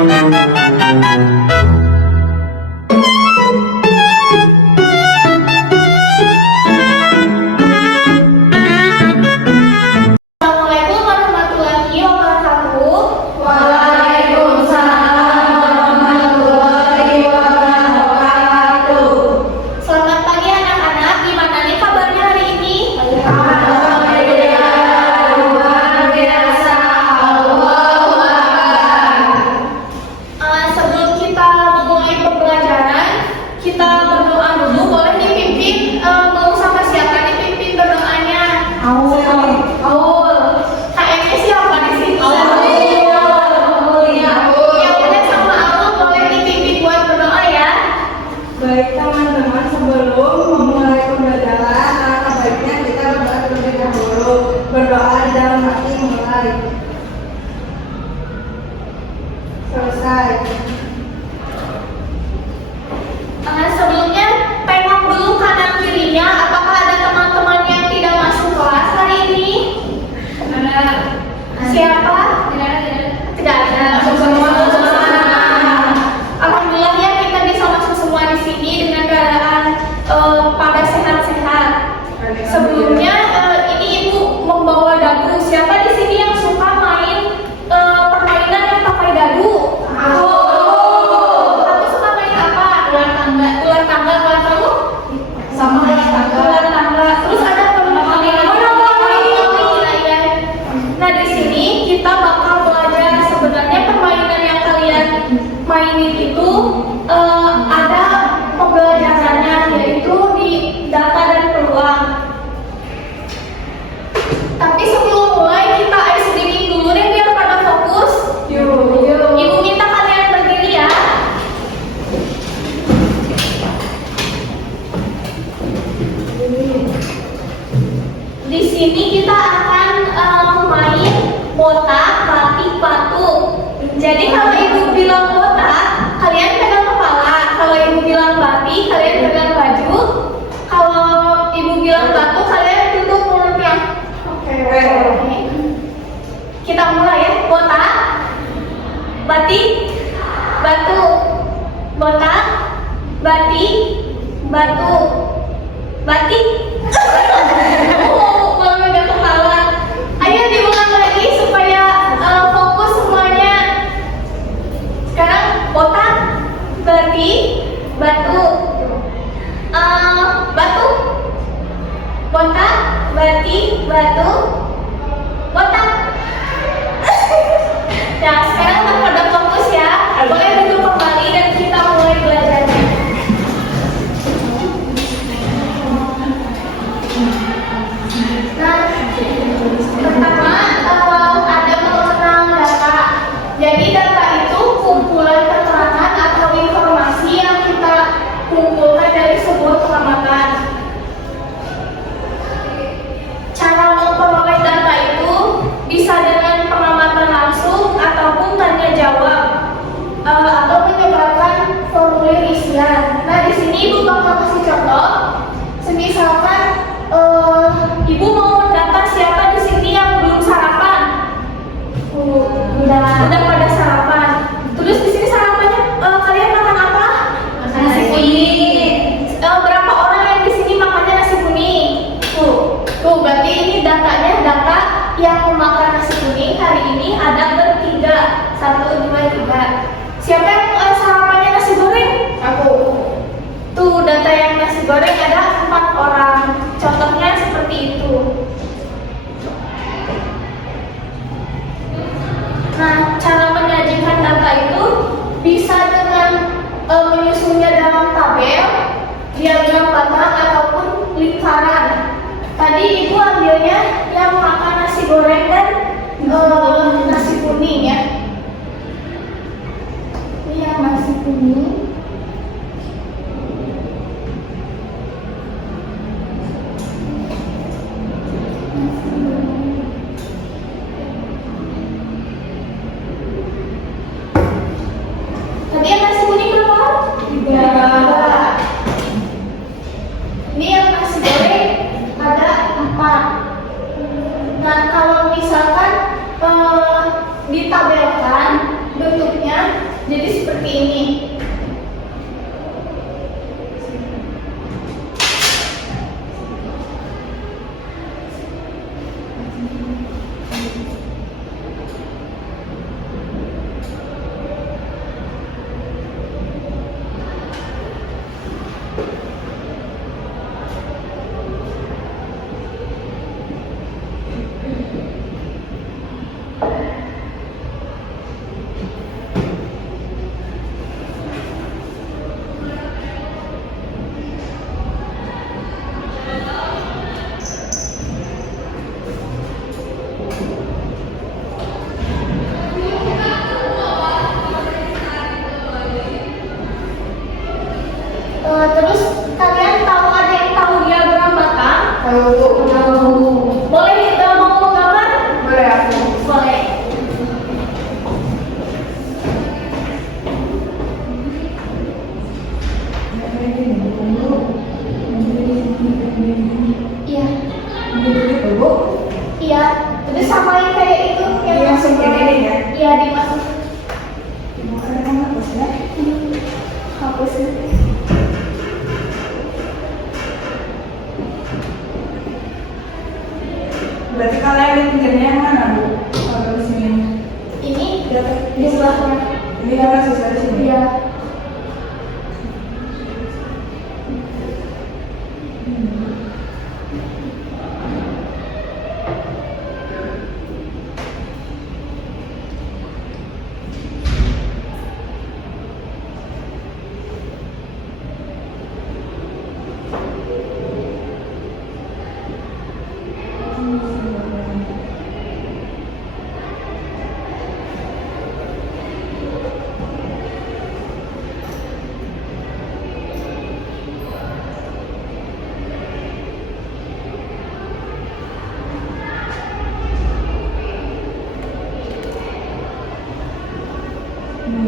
Assalamualaikum warahmatullahi wabarakatuh. Waalaikumsalam warahmatullahi wabarakatuh. Selamat pagi anak-anak. Gimana nih kabarnya hari ini? Alhamdulillah, luar biasa. Allahu Akbar. Sebelum kita memulai pembelajaran, kita berdoa dulu. Boleh dipimpin? Mau sama siapa dipimpin berdoanya? Aul. KM-nya siapa di sini? Ya. Ya udah, sama Aul boleh dipimpin buat berdoa ya. Baik teman-teman, sebelum memulai pembelajaran, alangkah baiknya kita berdoa terlebih dahulu. Berdoa di dalam hati mulai. Selesai. Sebelumnya tengok dulu kanan kirinya. Apakah ada teman-teman yang tidak masuk kelas hari ini? Ada. Siapa? Tidak ada. Masuk semua. Alhamdulillah ya, kita bisa masuk semua di sini dengan keadaan pada sehat-sehat. Sebelumnya ini ibu membawa dadu. Siapa di sini yang suka main permainan yang pakai dadu? Kamu suka main apa? Ular tangga. Ular tangga. Kalau kamu? Sama ular tangga. Ular tangga. Terus ada permainan. Nah, di sini kita bakal belajar sebenarnya permainan yang kalian mainin itu ada pembelajarannya, yaitu di data dan peluang. Tapi sebelum mulai kita ice breaking dulu deh biar pada fokus. Ibu minta kalian berdiri ya. Di sini kita akan main botak, batik, batu. Jadi kalau ibu bilang botak, kalian pegang kepala. Kalau ibu bilang batik, kalian pegang baju. Kalau ibu bilang batu, kalian tutup mulutnya. Oke. Kita mulai ya. Botak, batik, batu. Botak, batik, batu. Batik. Mau megang kepala. Ayo diulang lagi supaya fokus semuanya. Sekarang botak, batik, batu. Batu. Botak, batik, batu. Botak. Nah, sekarang kita pada fokus ya. Boleh duduk kembali dan kita mulai belajarnya. Nah, pertama ada mengenal data. Jadi data itu kumpulan keterangan atau informasi yang kita kumpulkan dari sebuah pengamatan. Cara memperoleh data itu bisa dengan pengamatan langsung ataupun tanya jawab atau menyebarkan formulir isian. Nah, di sini ibu bakal kasih contoh. Misalkan ibu mau data siapa di sini yang belum sarapan? Udah pada sarapan. Terus di sini sarapannya kalian makan apa? Nasi kuning. Berapa orang yang di sini makannya nasi kuning? Tuh berarti ini datanya data yang memakan nasi kuning hari ini ada bertiga. 1, 2, 3. Siapa yang sarapannya nasi goreng? Aku. Tuh data yang nasi goreng ada 4 orang. Contohnya seperti itu. Nah, cara menyajikan data itu bisa dengan menyusunnya dalam tabel, diagram batang ataupun lingkaran. Tadi ibu ambilnya yang makan nasi goreng dan nasi kuning ya. Ini yang nasi kuning. Tadi yang nasi kuning berapa orang? 3. Ini yang nasi goreng ada 4. Nah, kalau misalkan ditabelkan bentuknya masuk. Ada yang hapus ya? Hapus. Berarti kalian mikirnya yang mana, Bu? Kalau di sini. Ini jumlahnya. Ini karena sisa di sini. Iya.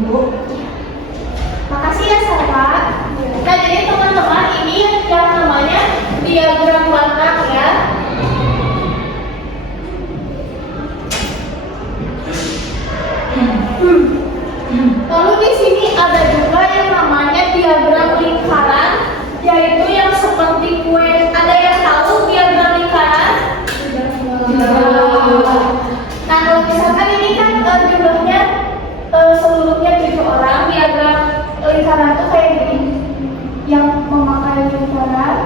Bu. Makasih ya Sarah. Nah jadi teman-teman ini yang namanya diagram batang ya. Lalu di sini ada juga yang namanya diagram lingkaran, yaitu yang seperti kue. Ada yang tahu diagram lingkaran? Nah kalau misalkan ini kan jumlahnya seluruhnya 7 orang, diagram lingkaran tuh kayak gini, yang memakai lingkaran.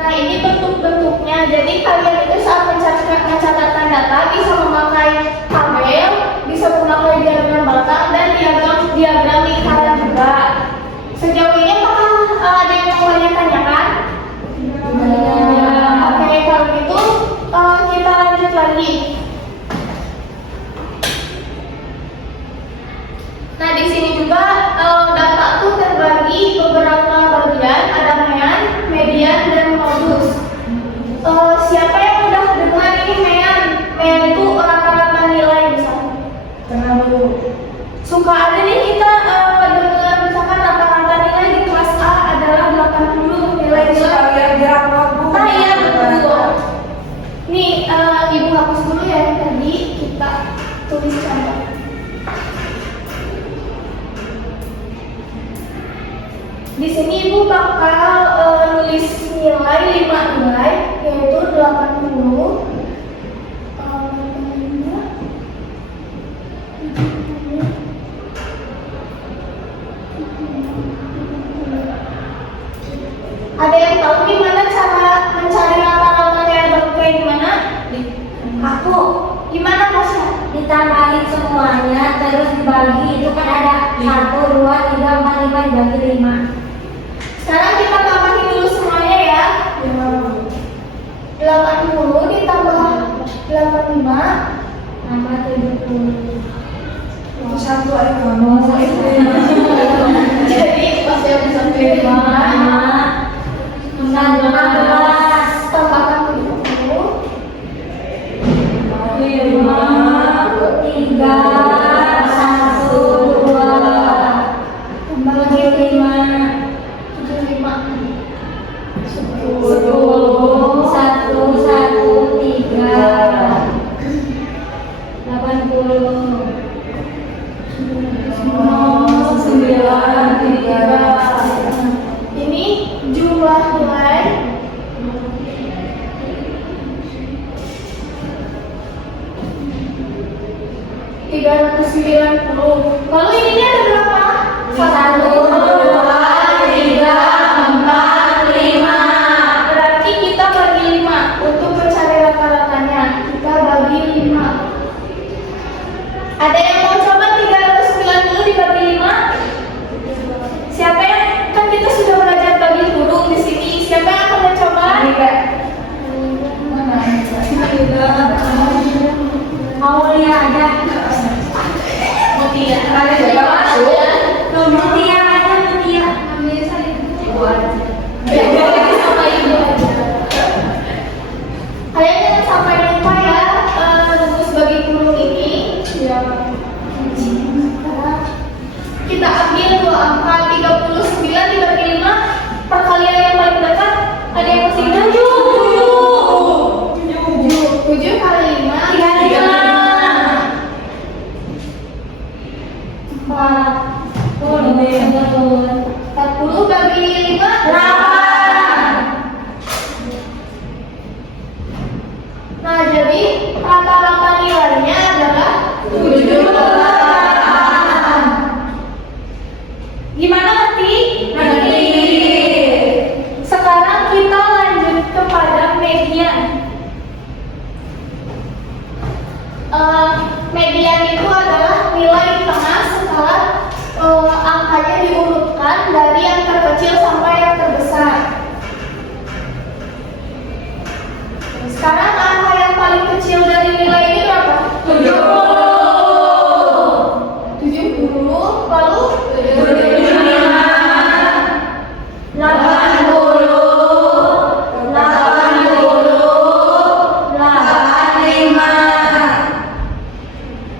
Nah ini bentuk-bentuknya. Jadi kalian itu saat mencatatkan data bisa memakai tabel, bisa memakai diagram batang dan diagram lingkaran juga. Sejauh ini apakah ada yang mau tanyakan? Oke, kalau gitu kita lanjut lagi. Nah di sini juga data tuh terbagi beberapa bagian, ada mean, median, dan modus. Siapa yang udah dengar ini mean? Mean itu rata-rata nilai misalnya. Karena Bu. Suka ada nih kita dengar misalkan rata-rata nilai di kelas A adalah 80 nilai Suka nilai. lihat di rapor, Bu. Ah iya betul. Nih ibu hapus dulu ya yang tadi kita tulis contoh. Di sini ibu bakal nulis nilai 5 nilai, yaitu 80. Ada yang tahu gimana cara mencari rata-rata yang kayak gimana? Aku. Gimana Tasya? Ditambahin semuanya terus dibagi, itu kan ada 1, 2, 3, 4, 5 dibagi 5. Sekarang kita tambahin dulu semuanya ya. 80 ditambah 85 Tambah 70. Itu satu ada kamu. jadi pas yang sampai 5 19. tambahkan 70 5, 3, 1, 2. tambah lagi 5, 75 10, 1, 1, 3, 80. 9, 3. ini jumlah nilai $390. Lalu ini ada berapa? 1, 2, 3, 4, 5. Berarti kita bagi 5 untuk mencari rata-ratanya. Kita bagi 5. Ada yang mau coba 390 dibagi 5? Siapa yang kan kita sudah belajar bagi huruf di sini. Siapa yang akan mencoba? Mana? Mulia aja. Mutia. Ada juga masuk. Mulia aja, Mulia. Namanya saya ibu aja. Beda sama ibu aja. Kalian jangan sampai lupa ya rumus bagi kurung ini. Ya. Kita ambil dua angka 39 dibagi 5. Perkalian yang paling dekat ada yang masih 7 kali 5 40 bagi 5 Nah, jadi rata-rata nilainya adalah 78. Gimana ngerti? Sekarang kita lanjut kepada median. Median itu adalah nilai tengah setelah angkanya diurutkan dari yang terkecil sampai yang terbesar. Sekarang angka yang paling kecil dari nilai ini berapa? 70. Lalu 80.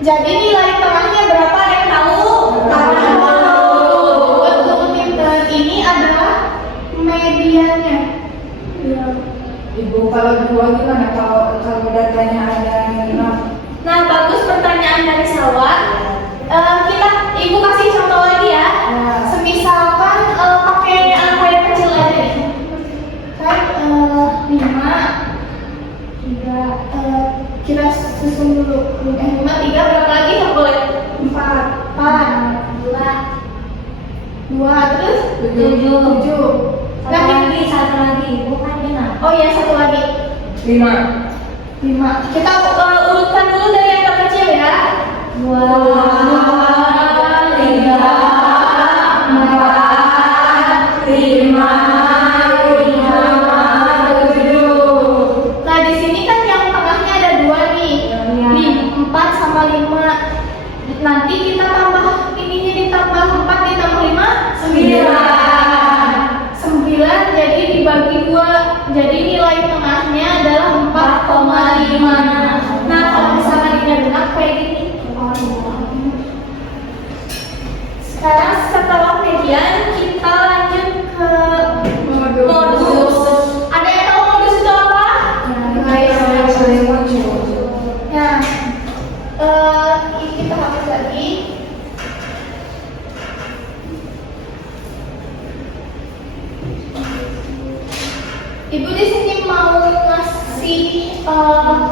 Jadi nilai tengahnya berapa? Ada yang tahu? 80. Betul, dan ini adalah mediannya. Ibu kalau dua gimana kalau datanya ada 6? Nah, bagus pertanyaan dari Salwa. Ibu kasih contoh lagi ya. Semisalkan pakai angka yang kecil aja nih. Kan 5 3 kita susun dulu. 5 3 berapa lagi? Nggak boleh. 4 2 terus 7. Satu lagi, bukan benar. Oh iya, satu lagi. 5. 5. Kita urutkan dulu dari yang terkecil ya. 2, 3, 4, 5, 7. Nah, di sini kan yang tengahnya ada 2 nih. Iya. 4 sama 5. Nanti kita tambah ininya ditambah 4 ditambah 5 9 jadi dibagi 2. Jadi nilai tengahnya adalah 4,5. Nah, kalau misalnya ini benar kayak gini. Sekarang setelah median kita lanjut ke modus. Ada yang tahu modus itu apa? Nah, kita hapus lagi. Ibu di sini mau ngasih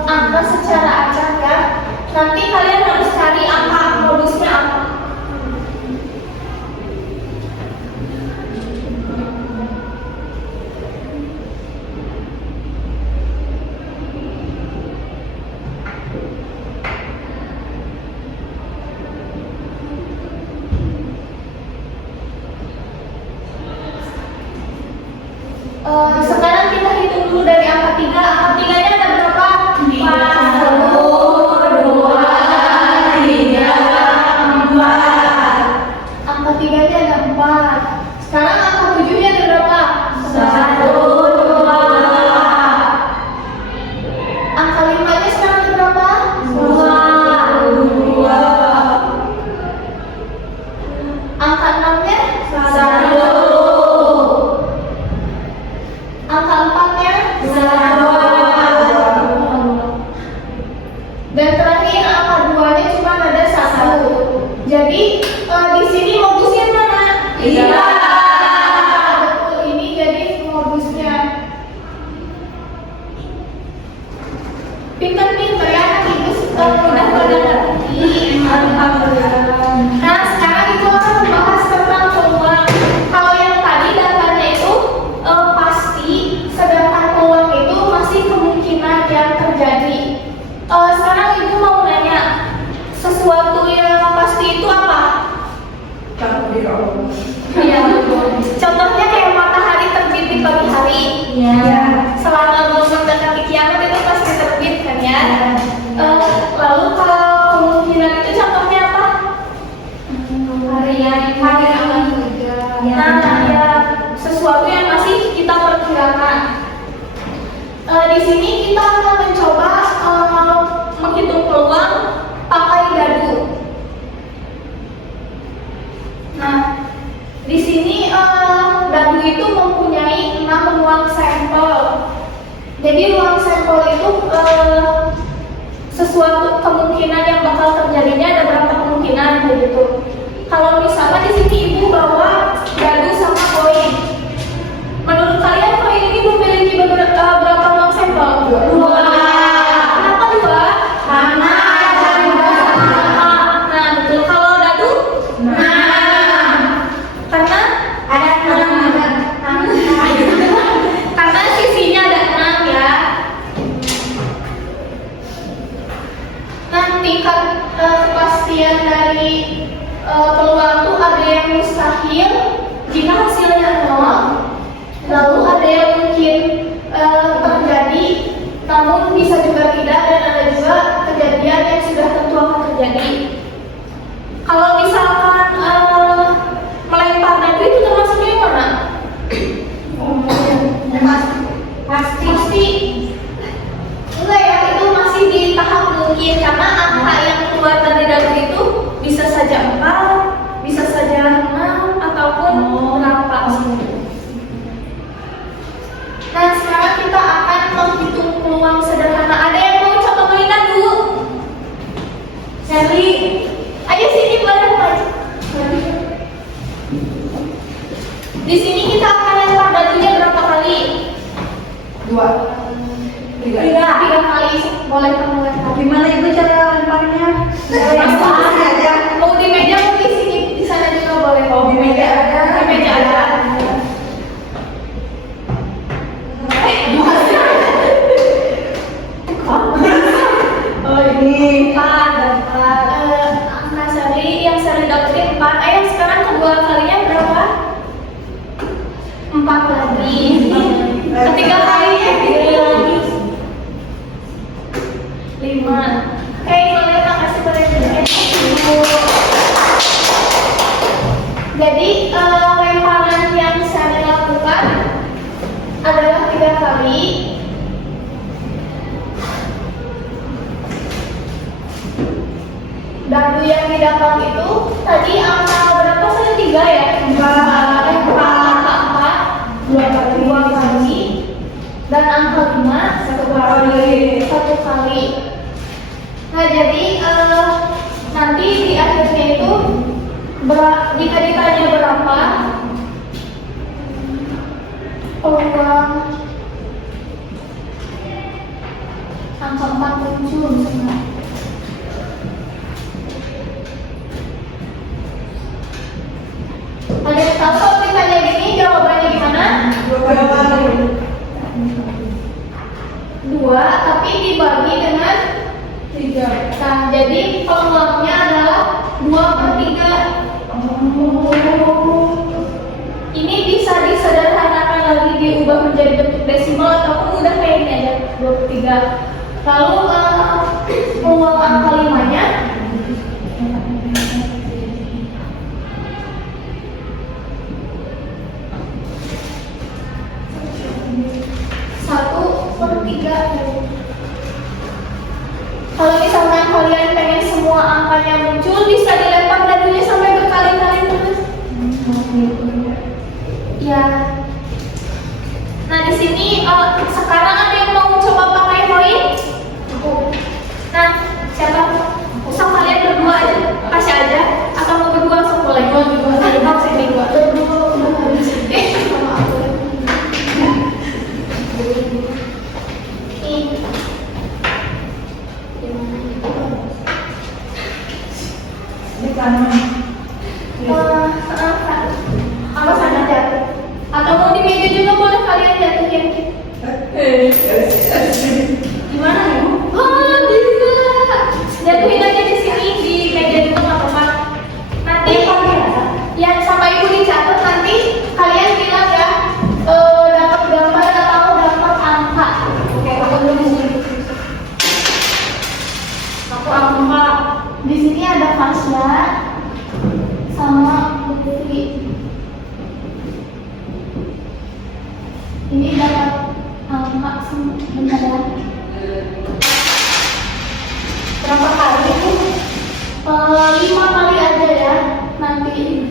angka secara acak ya. Nanti kalian harus cari angka modusnya apa. Sekarang kita hitung dulu dari angka 3. Angka 3-nya ada berapa? 1, 2, 3, 4. Angka 3-nya ada 4. Sekarang angka 7-nya ada berapa? 1, 2. Angka 5-nya sekarang ada berapa? 2. Angka 6-nya? 1. Angka 4-nya? 1. Dan terakhir angka 2-nya cuma ada 1. Jadi di sini modusnya mana? Iya. Betul, ini jadi modusnya. Pinter-pinter ya, ibu udah pada ngerti. Nah, sekarang ibu akan membahas tentang peluang. Kalau yang tadi datanya itu pasti, sedangkan peluang itu masih kemungkinan yang terjadi. Sekarang ibu mau nanya, sesuatu yang pasti itu apa? di sini kita akan mencoba menghitung peluang pakai dadu. Nah, di sini dadu itu mempunyai 6 ruang sampel. Jadi ruang sampel itu sesuatu kemungkinan yang bakal terjadinya ada berapa kemungkinan begitu. Kalau misalnya di sini ibu bawa dadu sama koin, menurut kalian koin ini memiliki berapa ruang sampel? 2. Kenapa 2? Karena ada 2 sama. Nah betul. Kalau dadu? Karena ada 6. Karena sisinya ada 6 ya. Nah, tingkat kepastian dari peluang itu ada yang mustahil jika hasilnya 0, lalu ada yang mungkin terjadi namun bisa juga tidak, dan ada juga kejadian yang sudah tentu akan terjadi. Kalau misalkan melempar dadu itu termasuknya yang mana? Pasti. Enggak ya, itu masih di tahap mungkin karena angka yang keluar dari dadu itu bisa saja 4, bisa saja 6 ataupun berapa. Nah, sekarang kita akan menghitung peluang sederhana. Ada yang mau coba mainan dulu? Sally, ayo sini bareng aja. Di sini kita akan lempar dadunya berapa kali? 2. 3 kali boleh kamu lempar. Gimana ibu cara lemparnya? Mau di meja, mau di sini, di sana juga boleh. Di meja ada. Di meja ada. Oh ini. Angka Sari yang Sari dapetin 4. Ayo sekarang kedua kalinya berapa? 4 lagi. Ketiga kalinya 3 lagi. 5. Boleh kasih boleh. Jadi lemparan yang saya lakukan adalah 3 kali. Dadu yang didapat itu tadi angka berapa saja? 3 ya? 4, 2 kali, dan angka 5 1 kali. Nah jadi nanti di akhirnya itu jika ditanya berapa peluang angka 4 muncul misalnya. Ada yang tahu kalau ditanya gini jawabannya gimana? 2 tapi dibagi dengan 3. Nah, jadi peluangnya adalah 2/3. Ini bisa disederhanakan lagi, diubah menjadi bentuk desimal ataupun udah kayak ini aja 2/3. Lalu peluang angka 5-nya kalau misalnya kalian pengen semua angkanya muncul, bisa dilempar dadunya sampai berkali-kali terus. Ya. Nah di sini sekarang ada yang mau coba pakai koin? Nah siapa? Usah kalian berdua aja, kasih aja. Atau mau berdua langsung boleh? Berdua saja, sini dua. Sama aku. Apa sana jatuh? Atau mau di meja juga boleh kalian jatuhin. Gimana ya? Bisa. Jatuhin aja di sini di meja juga nggak apa-apa. Nanti yang sama ibu dicatat, nanti kalian bilang ya dapat gambar atau dapat angka. Oke, aku dulu di sini. Aku angka. Di sini ada Fasya sama Putri. Ini dapat angka Mak, bentar ya. Berapa kali itu? 5 kali aja ya nanti.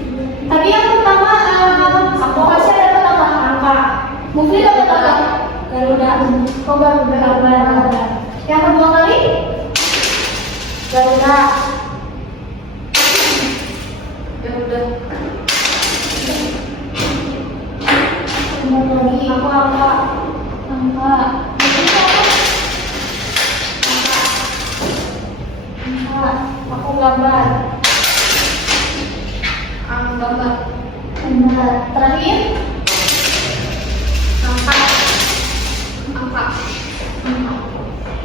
Tadi yang pertama aku kasih dapat apa? Angka. Mufli dapat apa? Garuda. Oh, Garuda. Yang kedua kali? Garuda. Ya udah. Kedua kali aku angka. Aku gambar. Gambar. Terakhir angka.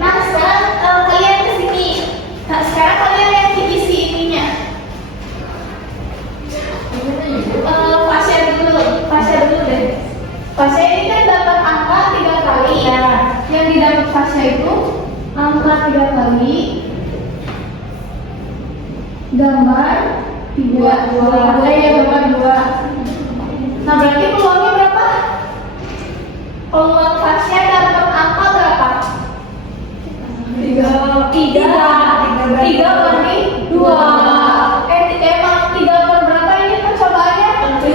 Nah, sekarang kalian kesini. Nah, sekarang kalian lihat isi ininya. Fasya dulu deh. Fasya ini kan dapat angka 3 kali ya. Yang didapat Fasya itu angka 3 kali, gambar 2. Gambar 2. Nah, berarti peluangnya berapa? Peluang Fasya dapat angka berapa? 3 berarti 2. Emang 3 per berapa ini percobaannya? 5.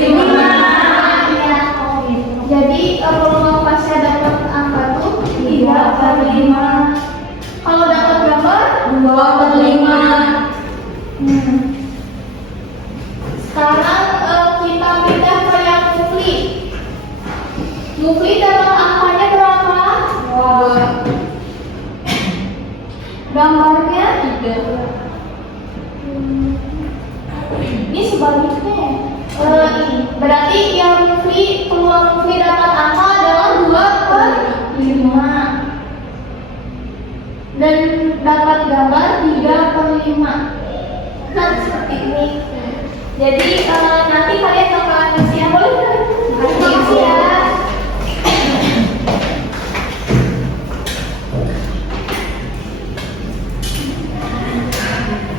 Iya. Oh gitu. Jadi peluang Fasya dapat angka tuh 3 per 5. Kalau dapat gambar 2 per 5. Sekarang kita pindah ke yang Mufli. Mufli dapat angkanya berapa? 2. Gambarnya 3. Ini sebaliknya. Berarti yang peluang Mufli dapat angka adalah 2 per 5. Dan dapat gambar 3 per 5. Nah, seperti ini. Jadi nanti kalian bakalan kasih yang boleh? Makasih ya.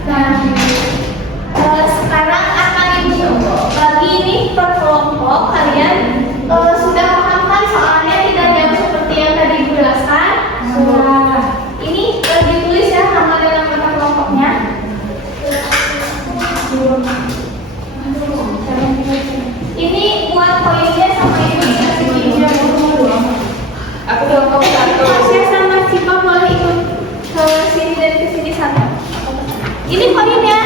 Nah, sekarang akan ibu bagi ini per kelompok. Kalian sudah paham kan soalnya tidak jauh seperti yang tadi dijelaskan? Ini ditulis ya nama dalam mata kelompoknya. Ini buat poinnya sama ini dikasih pinjam. Aku kelompok 1. Saya sama Sipa boleh ikut ke sini dan ke sini satu. Ini poinnya.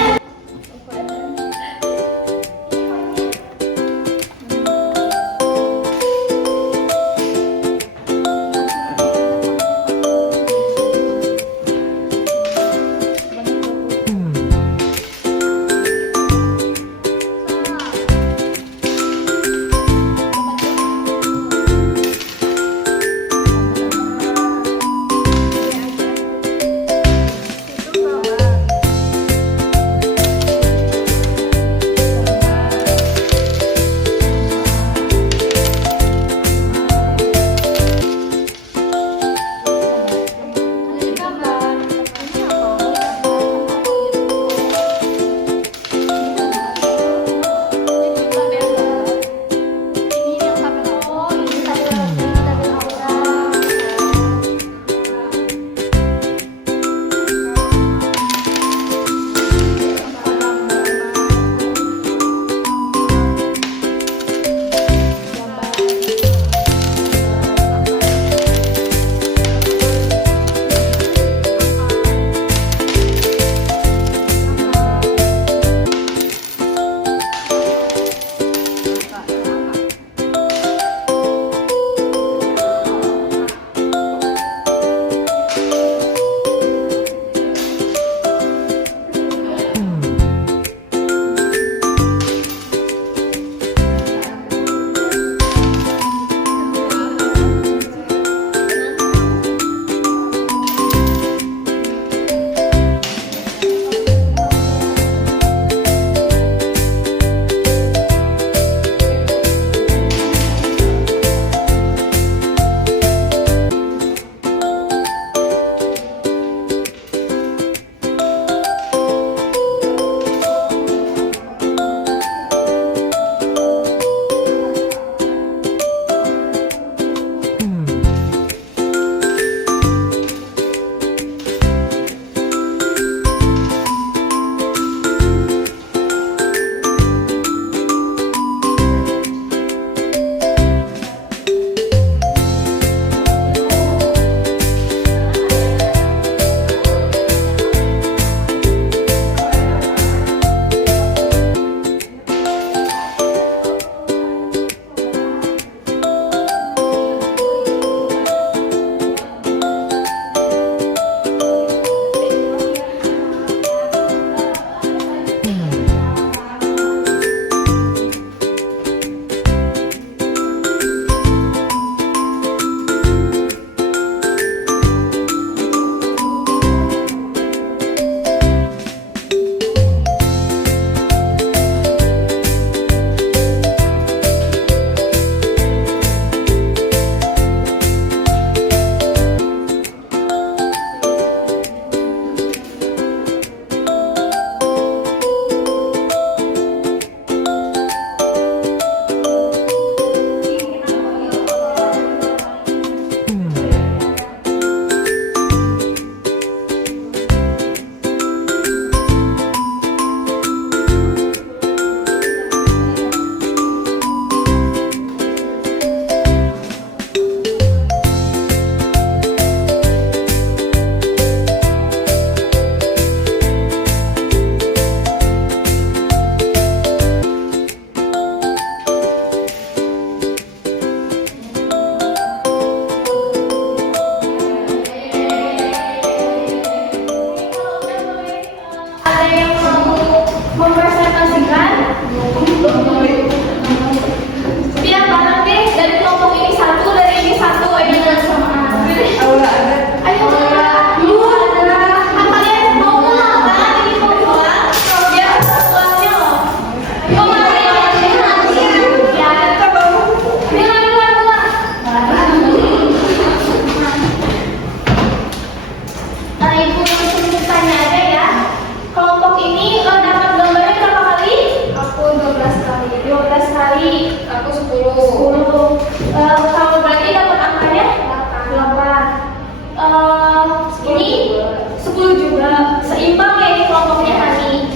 Biar bareng deh, dari kelompok ini satu, dari ini satu, ayo sama. Aula ada. Ayo lu ada. Kan kalian mau pulang kan? Ini mau pulang. Biar puasnya loh. Kok malah yang ya. Bilang keluar. Ibu langsung tanya aja ya. Kelompok ini dapat gambarnya berapa kali? Aku 12 kali. 12 kali. Aku 10. Kalau berarti dapat angkanya 8. Ini 10 juga. Seimbang ya ini kelompoknya Hani.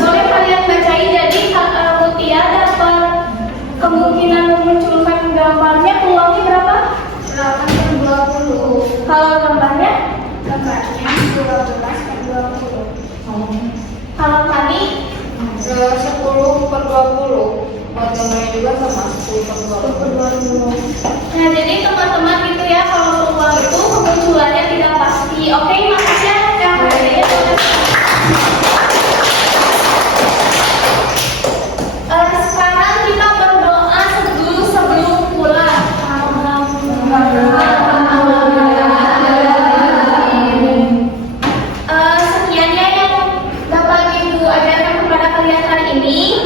Boleh kalian bacain jadi Mutia dapat kemungkinan memunculkan gambarnya peluangnya berapa? 8/20. Kalau gambarnya? 12/20. Kalau Hani? 10/20. Buat gambarnya juga sama 10/20. Nah, jadi teman-teman gitu ya, kalau peluang itu kemunculannya tidak pasti. Oke, makasih ya. Sekarang kita berdoa dulu sebelum pulang. Sekian ya yang dapat Ibu ajarkan kepada kalian hari ini.